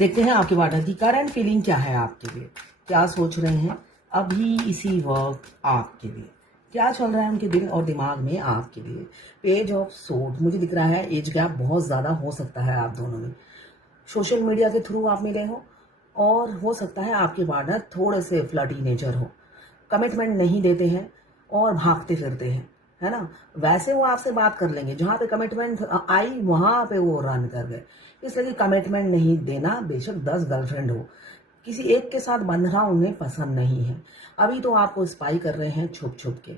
देखते हैं आपके पार्टनर की करंट फीलिंग क्या है आपके लिए, क्या सोच रहे हैं अभी इसी वक्त आपके लिए, क्या चल रहा है उनके दिल और दिमाग में आपके लिए। पेज ऑफ सोर्ड मुझे दिख रहा है, एज गैप बहुत ज़्यादा हो सकता है आप दोनों में। सोशल मीडिया के थ्रू आप मिले हो और हो सकता है आपके पार्टनर थोड़े से फ्लर्टी नेचर हो, कमिटमेंट नहीं देते हैं और भागते फिरते हैं, है ना। वैसे वो आपसे बात कर लेंगे, जहाँ पे कमिटमेंट आई वहाँ पे वो रन कर गए। इसलिए कमिटमेंट नहीं देना, बेशक 10 गर्लफ्रेंड हो, किसी एक के साथ बंधना उन्हें पसंद नहीं है। अभी तो आपको स्पाई कर रहे हैं छुप छुप के।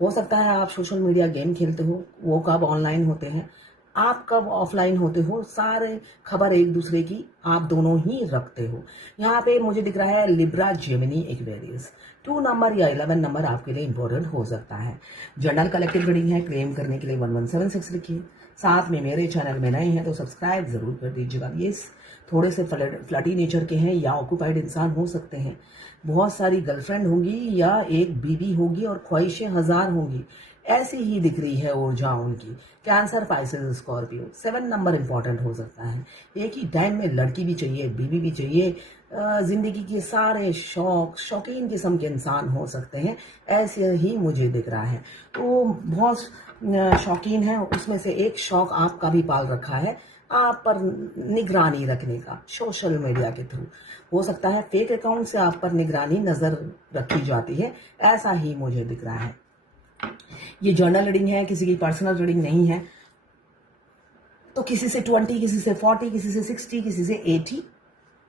हो सकता है आप सोशल मीडिया गेम खेलते हो, वो कब ऑनलाइन होते हैं, आप कब ऑफलाइन होते हो, सारे खबर एक दूसरे की आप दोनों ही रखते हो। यहाँ पे मुझे दिख रहा है लिब्रा जेमिनी एक्वेरियस, 2 नंबर या 11 नंबर आपके लिए इंपॉर्टेंट हो सकता है। जनरल कलेक्टिव रीडिंग है, क्लेम करने के लिए 1176 लिखिए। साथ में मेरे चैनल में नए हैं तो सब्सक्राइब जरूर कर दीजिएगा। ये थोड़े से फ्लटी नेचर के हैं या ऑक्यूपाइड इंसान हो सकते हैं, बहुत सारी गर्लफ्रेंड होंगी या एक बीवी होगी और ख्वाहिशें हजार होंगी, ऐसी ही दिख रही है ऊर्जा उनकी। Cancer, Pisces, Scorpio, 7 number important हो सकता है। एक ही टाइम में लड़की भी चाहिए, बीवी भी चाहिए, जिंदगी के सारे शौकीन किस्म के इंसान हो सकते हैं, ऐसे ही मुझे दिख रहा है। तो बहुत शौकीन है, उसमें से एक शौक आपका भी पाल रखा है, आप पर निगरानी रखने का सोशल मीडिया के थ्रू। हो सकता है फेक अकाउंट से आप पर निगरानी नजर रखी जाती है, ऐसा ही मुझे दिख रहा है। ये जर्नल रीडिंग है, किसी की पर्सनल रीडिंग नहीं है। तो किसी से 20, किसी से 40, किसी से 60, किसी से 80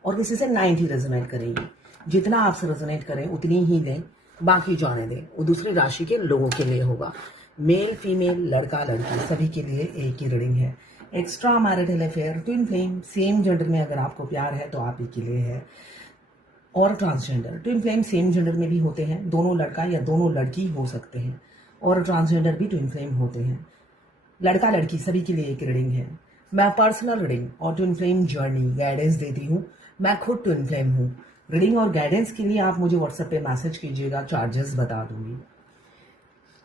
और किसी से 90 रेजोनेट करेंगी। जितना आपसे रेजोनेट करें उतनी ही लें, बाकी जाने दें, वो दूसरी राशि के लोगों के लिए होगा। मेल, फीमेल, लड़का, लड़की सभी के लिए एक ही रीडिंग है। Extra marital affair, twin flame, same gender में अगर आपको प्यार है तो आप ही के लिए है। और transgender, twin flame same gender में भी होते हैं, दोनों लड़का या दोनों लड़की हो सकते हैं, और ट्रांसजेंडर भी ट्विन फ्लेम होते हैं। लड़का लड़की सभी के लिए एक रीडिंग है। मैं पर्सनल रीडिंग और ट्विन फ्लेम जर्नी गाइडेंस देती हूँ, मैं खुद ट्विन फ्लेम हूँ। रीडिंग और गाइडेंस के लिए आप मुझे व्हाट्सएप पे मैसेज कीजिएगा, चार्जेस बता दूंगी।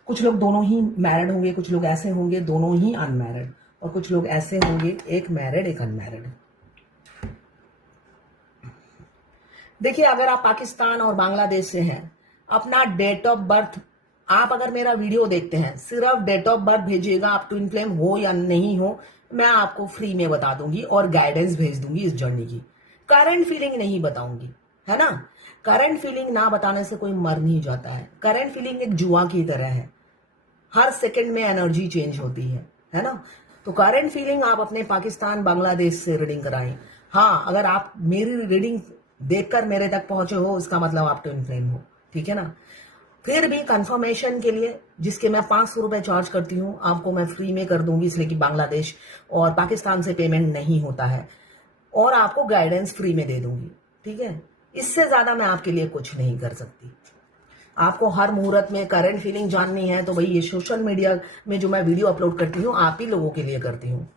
कुछ लोग दोनों ही मैरिड होंगे, कुछ लोग ऐसे होंगे दोनों ही अनमैरिड, और कुछ लोग ऐसे होंगे एक मैरिड एक अनमैरिड। देखिए, अगर आप पाकिस्तान और बांग्लादेश से हैं, अपना डेट ऑफ बर्थ, आप अगर मेरा वीडियो देखते हैं सिर्फ डेट ऑफ बर्थ भेजिएगा, आप ट्विन फ्लेम हो या नहीं हो मैं आपको फ्री में बता दूंगी और गाइडेंस भेज दूंगी इस जर्नी की। करंट फीलिंग नहीं बताऊंगी, है ना। करंट फीलिंग ना बताने से कोई मर नहीं जाता है। करंट फीलिंग एक जुआ की तरह है, हर सेकंड में एनर्जी चेंज होती है ना। तो करंट फीलिंग आप अपने पाकिस्तान बांग्लादेश से रीडिंग कराएं। हाँ, अगर आप मेरी रीडिंग देखकर मेरे तक पहुंचे हो इसका मतलब आप ट्विन फ्लेम हो, ठीक है ना। फिर भी कंफर्मेशन के लिए, जिसके मैं 500 रुपए चार्ज करती हूँ, आपको मैं फ्री में कर दूंगी, इसलिए कि बांग्लादेश और पाकिस्तान से पेमेंट नहीं होता है, और आपको गाइडेंस फ्री में दे दूंगी, ठीक है। इससे ज्यादा मैं आपके लिए कुछ नहीं कर सकती। आपको हर मुहूर्त में करंट फीलिंग जाननी है तो भाई ये सोशल मीडिया में जो मैं वीडियो अपलोड करती हूँ आप ही लोगों के लिए करती हूँ।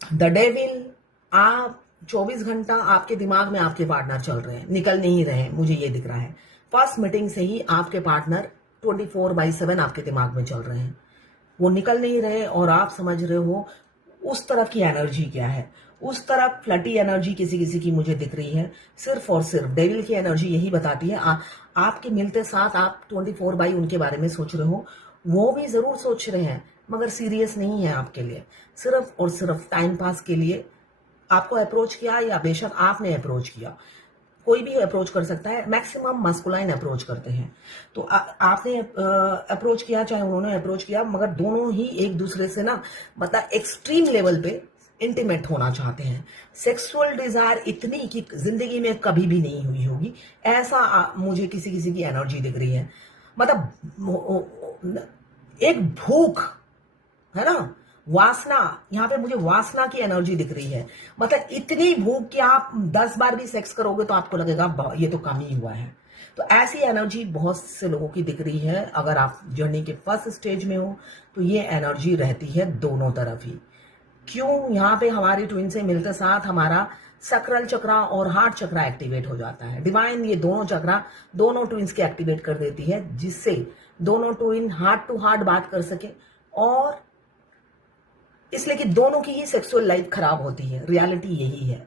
द डेविल, आप 24 घंटा आपके दिमाग में आपके पार्टनर चल रहे हैं, निकल नहीं रहे हैं, मुझे ये दिख रहा है। फर्स्ट मीटिंग से ही आपके पार्टनर 24/7 आपके दिमाग में चल रहे हैं, वो निकल नहीं रहे, और आप समझ रहे हो उस तरफ की एनर्जी क्या है। उस तरफ फ्लटी एनर्जी किसी किसी की मुझे दिख रही है, सिर्फ और सिर्फ डेविल की एनर्जी यही बताती है। आपके मिलते साथ आप 24 उनके बारे में सोच रहे हो, वो भी जरूर सोच रहे हैं मगर सीरियस नहीं है आपके लिए, सिर्फ और सिर्फ टाइम पास के लिए आपको अप्रोच किया, या बेशक आपने अप्रोच किया, कोई भी अप्रोच कर सकता है, मैक्सिमम मस्कुलाइन अप्रोच करते हैं। तो आपने अप्रोच किया चाहे उन्होंने अप्रोच किया, मगर दोनों ही एक दूसरे से ना मतलब एक्सट्रीम लेवल पे इंटीमेट होना चाहते हैं। सेक्सुअल डिजायर इतनी कि जिंदगी में कभी भी नहीं हुई होगी, ऐसा मुझे किसी किसी की एनर्जी दिख रही है। मतलब एक भूख, है ना, वासना, यहाँ पे मुझे वासना की एनर्जी दिख रही है। मतलब इतनी भूख कि आप 10 बार भी सेक्स करोगे तो आपको लगेगा ये तो कम ही हुआ है। तो ऐसी एनर्जी बहुत से लोगों की दिख रही है। अगर आप जर्नी के फर्स्ट स्टेज में हो तो ये एनर्जी रहती है दोनों तरफ ही। क्यों, यहाँ पे हमारी ट्विन से मिलते साथ हमारा सक्राल चक्रा और हार्ट चक्रा एक्टिवेट हो जाता है। डिवाइन ये दोनों चक्रा दोनों ट्विन्स के एक्टिवेट कर देती है, जिससे दोनों ट्विन हार्ट टू हार्ट बात कर सके और इसलिए कि दोनों की ही सेक्सुअल लाइफ खराब होती है। रियलिटी यही है।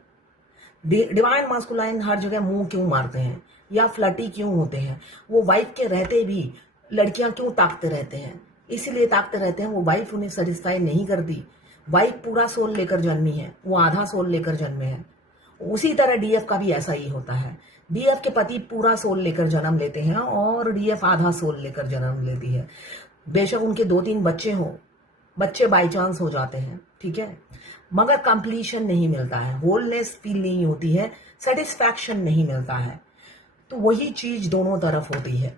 डिवाइन मास्कुलाइन हर जगह मुंह क्यों मारते हैं या फ्लर्टी क्यों होते हैं? वो वाइफ के रहते भी लड़कियां क्यों ताकते रहते हैं? इसीलिए ताकते रहते हैं, वो वाइफ उन्हें सेटिस्फाई नहीं करती। वाइफ पूरा सोल लेकर जन्मी है, वो आधा सोल लेकर जन्मे हैं। उसी तरह डीएफ का भी ऐसा ही होता है। डीएफ के पति पूरा सोल लेकर जन्म लेते हैं और डीएफ आधा सोल लेकर जन्म लेती है। बेशक उनके 2-3 बच्चे हों, बच्चे बाई चांस हो जाते हैं, ठीक है, मगर कंप्लीशन नहीं मिलता है, होलनेस फील नहीं होती है, सेटिस्फैक्शन नहीं मिलता है। तो वही चीज दोनों तरफ होती है।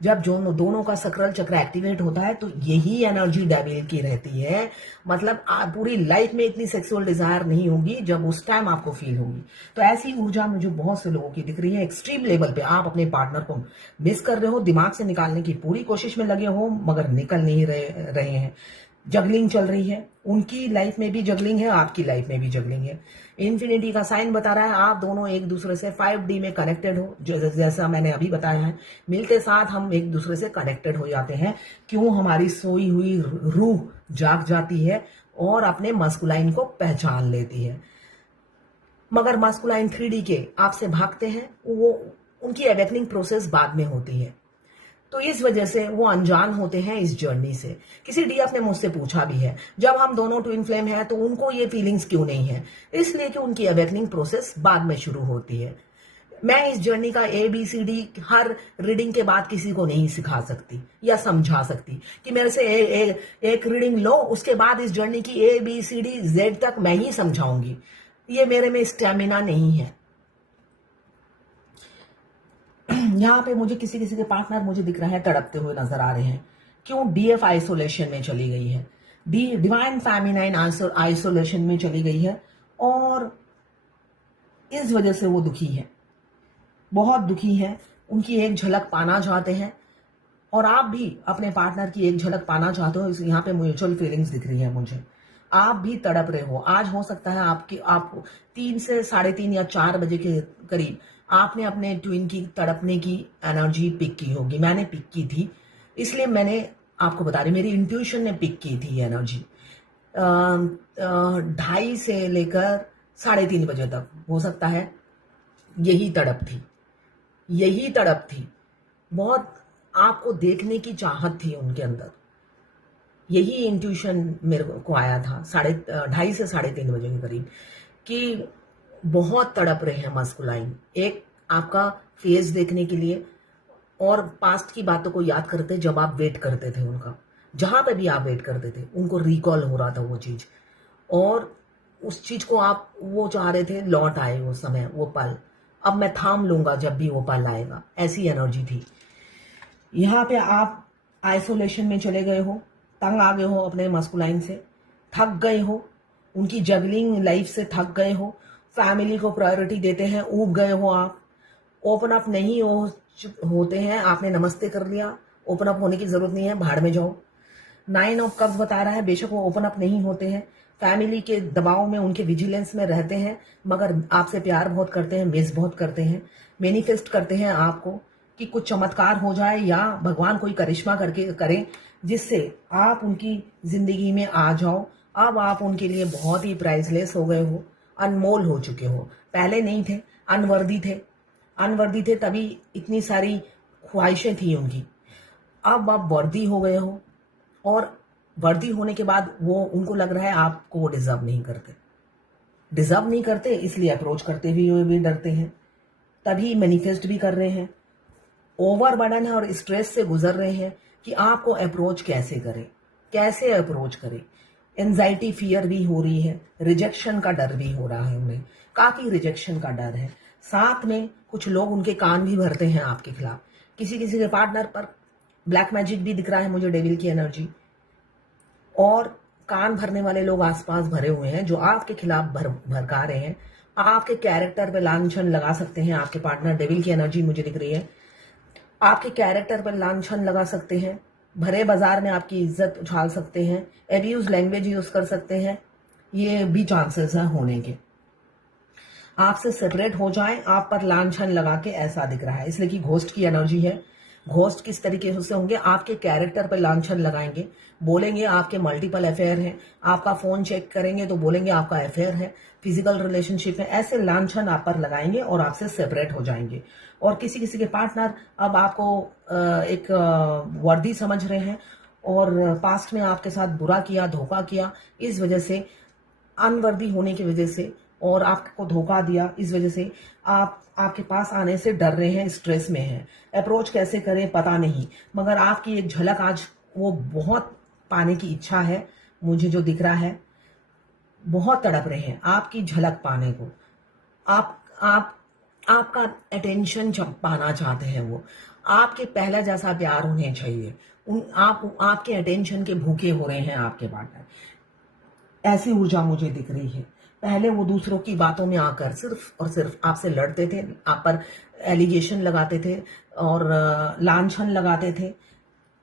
जब दोनों का सकरल चक्र एक्टिवेट होता है तो यही एनर्जी डेविल की रहती है। मतलब पूरी लाइफ में इतनी सेक्सुअल डिजायर नहीं होगी जब उस टाइम आपको फील होगी। तो ऐसी ऊर्जा मुझे बहुत से लोगों की दिख रही है। एक्सट्रीम लेवल पे आप अपने पार्टनर को मिस कर रहे हो, दिमाग से निकालने की पूरी कोशिश में लगे हो, मगर निकल नहीं रहे हैं। जगलिंग चल रही है, उनकी लाइफ में भी जगलिंग है, आपकी लाइफ में भी जगलिंग है। इन्फिनिटी का साइन बता रहा है आप दोनों एक दूसरे से 5D में कनेक्टेड हो। जैसा मैंने अभी बताया है, मिलते साथ हम एक दूसरे से कनेक्टेड हो जाते हैं। क्यों? हमारी सोई हुई रूह जाग जाती है और अपने मस्कुलाइन को पहचान लेती है। मगर मस्कुलाइन 3D के आपसे भागते हैं, वो उनकी अवेकनिंग प्रोसेस बाद में होती है। तो इस वजह से वो अनजान होते हैं इस जर्नी से। किसी डीएफ ने मुझसे पूछा भी है, जब हम दोनों ट्विन फ्लेम हैं तो उनको ये फीलिंग्स क्यों नहीं है? इसलिए कि उनकी अवेकनिंग प्रोसेस बाद में शुरू होती है। मैं इस जर्नी का ABCD हर रीडिंग के बाद किसी को नहीं सिखा सकती या समझा सकती कि मेरे से एक रीडिंग लो, उसके बाद इस जर्नी की ABCD Z तक मैं ही समझाऊंगी। ये मेरे में स्टेमिना नहीं है। यहाँ पे मुझे किसी के पार्टनर मुझे दिख रहा है तड़पते हुए नजर आ रहे हैं। क्यों? डीएफ आइसोलेशन में चली गई है, डिवाइन फेमिनाइन आइसोलेशन में चली गई है और इस वजह से वो दुखी है, बहुत दुखी है। उनकी एक झलक पाना चाहते हैं और आप भी अपने पार्टनर की एक झलक पाना चाहते हो। यहाँ पे म्यूचुअल फीलिंग्स दिख रही है मुझे। आप भी तड़प रहे हो। आज हो सकता है आप 3 से 3:30 या 4 बजे के करीब आपने अपने ट्विन की तड़पने की एनर्जी पिक की होगी। मैंने पिक की थी, इसलिए मैंने आपको बता रही, मेरी इंट्यूशन ने पिक की थी एनर्जी। 2:30 से लेकर 3:30 बजे तक हो सकता है यही तड़प थी, यही तड़प थी। बहुत आपको देखने की चाहत थी उनके अंदर। यही इंट्यूशन मेरे को आया था 2:30 से 3:30 बजे के करीब कि बहुत तड़प रहे हैं मस्कुलाइन, एक आपका फेस देखने के लिए और पास्ट की बातों को याद करते जब आप वेट करते थे उनका, जहां पे भी आप वेट करते थे उनको रिकॉल हो रहा था वो चीज, और उस चीज को आप वो चाह रहे थे लौट आए वो समय, वो पल। अब मैं थाम लूंगा जब भी वो पल आएगा, ऐसी एनर्जी थी। यहाँ पे आप आइसोलेशन में चले गए हो, तंग आ गए हो अपने मस्कुलाइन से, थक गए हो, उनकी जगलिंग लाइफ से थक गए हो, फैमिली को प्रायोरिटी देते हैं, ऊब गए हो आप, ओपन अप नहीं होते हैं। आपने नमस्ते कर लिया, ओपन अप होने की जरूरत नहीं है, भाड़ में जाओ। 9 ऑफ कप्स बता रहा है बेशक वो ओपन अप नहीं होते हैं, फैमिली के दबाव में, उनके विजिलेंस में रहते हैं, मगर आपसे प्यार बहुत करते हैं, मिस बहुत करते हैं, मैनिफेस्ट करते हैं आपको कि कुछ चमत्कार हो जाए या भगवान कोई करिश्मा करके करें जिससे आप उनकी जिंदगी में आ जाओ। अब आप उनके लिए बहुत ही प्राइसलेस हो गए हो, अनमोल हो चुके हो। पहले नहीं थे, अनवर्दी थे तभी इतनी सारी ख्वाहिशें थी उनकी। अब आप वर्दी हो गए हो और वर्दी होने के बाद वो उनको लग रहा है आपको वो डिजर्व नहीं करते, इसलिए अप्रोच करते हुए भी डरते हैं, तभी मैनिफेस्ट भी कर रहे हैं, ओवरबर्डन है और स्ट्रेस से गुजर रहे हैं कि आपको अप्रोच कैसे अप्रोच करें। एंजाइटी, फियर भी हो रही है, रिजेक्शन का डर भी हो रहा है उन्हें, काफी रिजेक्शन का डर है। साथ में कुछ लोग उनके कान भी भरते हैं आपके खिलाफ। किसी के पार्टनर पर ब्लैक मैजिक भी दिख रहा है मुझे, डेविल की एनर्जी, और कान भरने वाले लोग आसपास भरे हुए हैं जो आपके खिलाफ भड़का रहे हैं। आपके कैरेक्टर पे लांछन लगा सकते हैं आपके पार्टनर, डेविल की एनर्जी मुझे दिख रही है। आपके कैरेक्टर पर लांछन लगा सकते हैं, भरे बाजार में आपकी इज्जत उछाल सकते हैं, एब्यूज लैंग्वेज यूज कर सकते हैं, ये भी चांसेस हैं होने के। आपसे सेपरेट हो जाएं, आप पर लांछन लगा के, ऐसा दिख रहा है, इसलिए कि घोस्ट की एनर्जी है। घोस्ट किस तरीके से होंगे, आपके कैरेक्टर पर लांछन लगाएंगे, बोलेंगे आपके मल्टीपल अफेयर हैं, आपका फोन चेक करेंगे तो बोलेंगे आपका अफेयर है, फिजिकल रिलेशनशिप है, ऐसे लांछन आप पर लगाएंगे और आपसे सेपरेट हो जाएंगे। और किसी किसी के पार्टनर अब आपको एक वर्दी समझ रहे हैं और पास्ट में आपके साथ बुरा किया, धोखा किया, इस वजह से, अनवर्दी होने की वजह से और आपको धोखा दिया, इस वजह से आप आपके पास आने से डर रहे हैं, स्ट्रेस में हैं, अप्रोच कैसे करें पता नहीं। मगर आपकी एक झलक आज वो बहुत पाने की इच्छा है, मुझे जो दिख रहा है, बहुत तड़प रहे हैं आपकी झलक पाने को। आप आपका अटेंशन पाना चाहते हैं, वो आपके पहला जैसा प्यार उन्हें चाहिए, आपके अटेंशन के भूखे हो रहे हैं आपके पार्टनर। ऐसी ऊर्जा मुझे दिख रही है। पहले वो दूसरों की बातों में आकर सिर्फ और सिर्फ आपसे लड़ते थे, आप पर एलिगेशन लगाते थे और लांछन लगाते थे।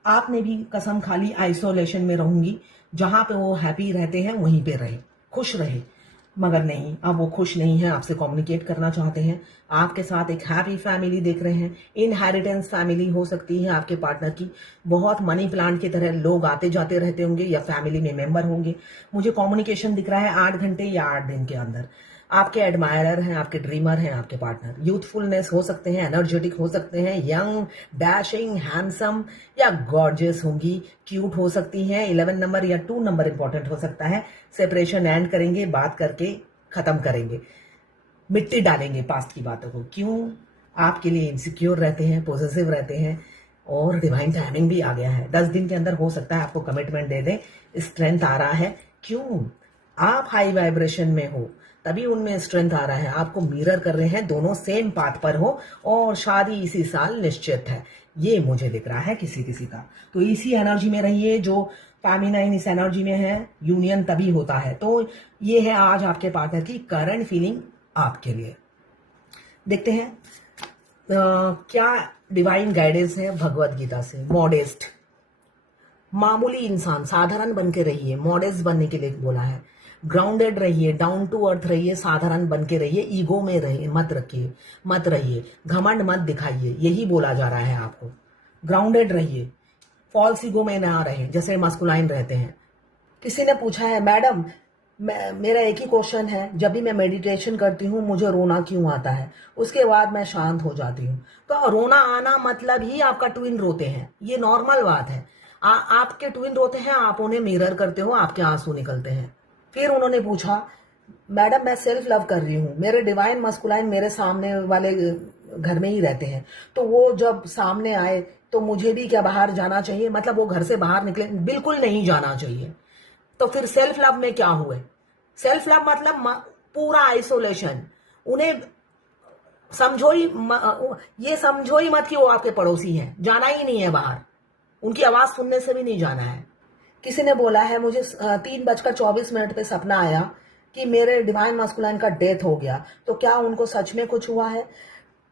आपने भी कसम खा ली आइसोलेशन में रहूंगी, जहां पे वो हैप्पी रहते हैं वहीं पे रहे, खुश रहे। मगर नहीं, अब वो खुश नहीं है, आपसे कम्युनिकेट करना चाहते हैं, आपके साथ एक हैप्पी फैमिली देख रहे हैं। इनहेरिटेंस फैमिली हो सकती है आपके पार्टनर की, बहुत मनी प्लांट की तरह लोग आते जाते रहते होंगे या फैमिली में मेंबर होंगे। मुझे कम्युनिकेशन दिख रहा है 8 घंटे या 8 दिन के अंदर। आपके एडमायरर हैं, आपके ड्रीमर हैं आपके पार्टनर। यूथफुलनेस हो सकते हैं, एनर्जेटिक हो सकते हैं, यंग, डैशिंग, हैंडसम या गॉर्जियस होंगी, क्यूट हो सकती हैं। 11 नंबर या 2 नंबर इंपॉर्टेंट हो सकता है। सेपरेशन एंड करेंगे, बात करके खत्म करेंगे, मिट्टी डालेंगे पास्ट की बातों को। क्यों? आपके लिए इनसिक्योर रहते हैं, पॉजिटिव रहते हैं और डिवाइन टाइमिंग भी आ गया है। 10 दिन के अंदर हो सकता है आपको कमिटमेंट दे दें, स्ट्रेंथ आ रहा है। क्यों? आप हाई वाइब्रेशन में हो, तभी उनमें स्ट्रेंथ आ रहा है। आपको मिरर कर रहे हैं, दोनों सेम पाथ पर हो और शादी इसी साल निश्चित है, ये मुझे दिख रहा है किसी किसी का। तो इसी एनर्जी में रहिए, जो फेमिनाइन इस एनर्जी में है, यूनियन तभी होता है। तो ये है आज आपके पार्टनर की करंट फीलिंग आपके लिए। देखते हैं क्या डिवाइन गाइडेंस है भगवत गीता से। मॉडेस्ट, मामूली इंसान, साधारण बन के रहिए, मॉडेस्ट बनने के लिए बोला है। ग्राउंडेड रहिए, डाउन टू अर्थ रहिए, साधारण बन के रहिए, ईगो में रहिए, मत रहिए, घमंड मत दिखाइए, यही बोला जा रहा है आपको। ग्राउंडेड रहिए, फॉल्स ईगो में ना रहे जैसे मस्कुलाइन रहते हैं। किसी ने पूछा है, मैडम मेरा एक ही क्वेश्चन है, जब भी मैं मेडिटेशन करती हूँ मुझे रोना क्यों आता है, उसके बाद मैं शांत हो जाती हूँ। तो रोना आना मतलब ही आपका ट्विन रोते हैं, ये नॉर्मल बात है। आपके ट्विन रोते हैं, आप उन्हें मिरर करते हो, आपके आंसू निकलते हैं। फिर उन्होंने पूछा, मैडम मैं सेल्फ लव कर रही हूँ, मेरे डिवाइन मस्कुलाइन मेरे सामने वाले घर में ही रहते हैं, तो वो जब सामने आए तो मुझे भी क्या बाहर जाना चाहिए, मतलब वो घर से बाहर निकले? बिल्कुल नहीं जाना चाहिए। तो फिर सेल्फ लव में क्या हुए? सेल्फ लव मतलब पूरा आइसोलेशन। उन्हें समझो ही ये समझो ही मत कि वो आपके पड़ोसी हैं, जाना ही नहीं है बाहर, उनकी आवाज सुनने से भी नहीं जाना है। किसी ने बोला है, मुझे 3:24 पे सपना आया कि मेरे डिवाइन मस्कुलाइन का डेथ हो गया, तो क्या उनको सच में कुछ हुआ है?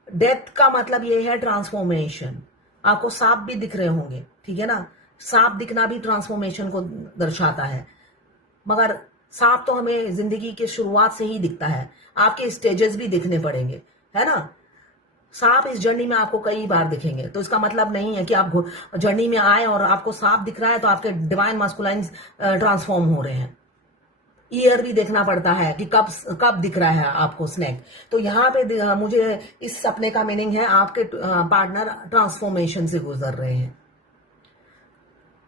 डेथ का मतलब ये है ट्रांसफॉर्मेशन। आपको सांप भी दिख रहे होंगे, ठीक है ना, सांप दिखना भी ट्रांसफॉर्मेशन को दर्शाता है। मगर सांप तो हमें जिंदगी के शुरुआत से ही दिखता है, आपके स्टेजेस भी दिखने पड़ेंगे, है ना। सांप इस जर्नी में आपको कई बार दिखेंगे, तो इसका मतलब नहीं है कि आप जर्नी में आए और आपको सांप दिख रहा है तो आपके डिवाइन मास्कुलाइन ट्रांसफॉर्म हो रहे हैं। ईयर भी देखना पड़ता है कि कब कब दिख रहा है आपको स्नेक। तो यहाँ पे मुझे इस सपने का मीनिंग है आपके पार्टनर ट्रांसफॉर्मेशन से गुजर रहे हैं,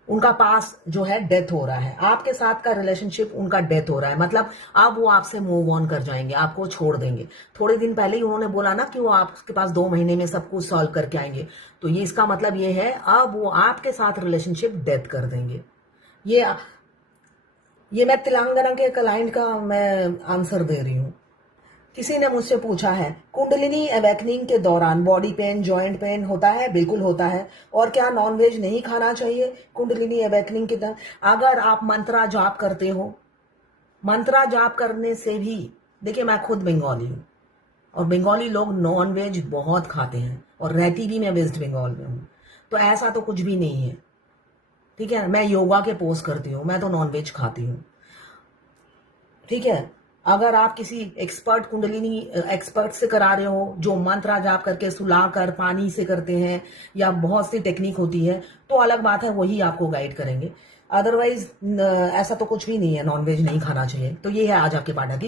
उनका पास जो है डेथ हो रहा है, आपके साथ का रिलेशनशिप उनका डेथ हो रहा है, मतलब अब वो आपसे मूव ऑन कर जाएंगे, आपको छोड़ देंगे। थोड़े दिन पहले ही उन्होंने बोला ना कि वो आपके पास 2 महीने में सब कुछ सॉल्व करके आएंगे, तो ये इसका मतलब ये है अब वो आपके साथ रिलेशनशिप डेथ कर देंगे। ये मैं तेलंगाना के क्लाइंट का मैं आंसर दे रही हूँ। किसी ने मुझसे पूछा है, कुंडलिनी अवेकनिंग के दौरान बॉडी पेन, जॉइंट पेन होता है? बिल्कुल होता है। और क्या नॉनवेज नहीं खाना चाहिए कुंडलिनी अवेकनिंग के दौरान? अगर आप मंत्रा जाप करते हो, मंत्रा जाप करने से भी, देखिए मैं खुद बंगाली हूँ और बंगाली लोग नॉनवेज बहुत खाते हैं और रहती भी मैं वेस्ट बंगाल में हूँ, तो ऐसा तो कुछ भी नहीं है, ठीक है। मैं योगा के पोस्ट करती हूँ, मैं तो नॉनवेज खाती हूँ, ठीक है। अगर आप किसी एक्सपर्ट कुंडलिनी एक्सपर्ट से करा रहे हो, जो मंत्र जाप करके सुलाकर पानी से करते हैं या बहुत सी टेक्निक होती है, तो अलग बात है, वही आपको गाइड करेंगे। अदरवाइज ऐसा तो कुछ भी नहीं है, नॉनवेज नहीं खाना चाहिए। तो ये है आज आपके पाठक की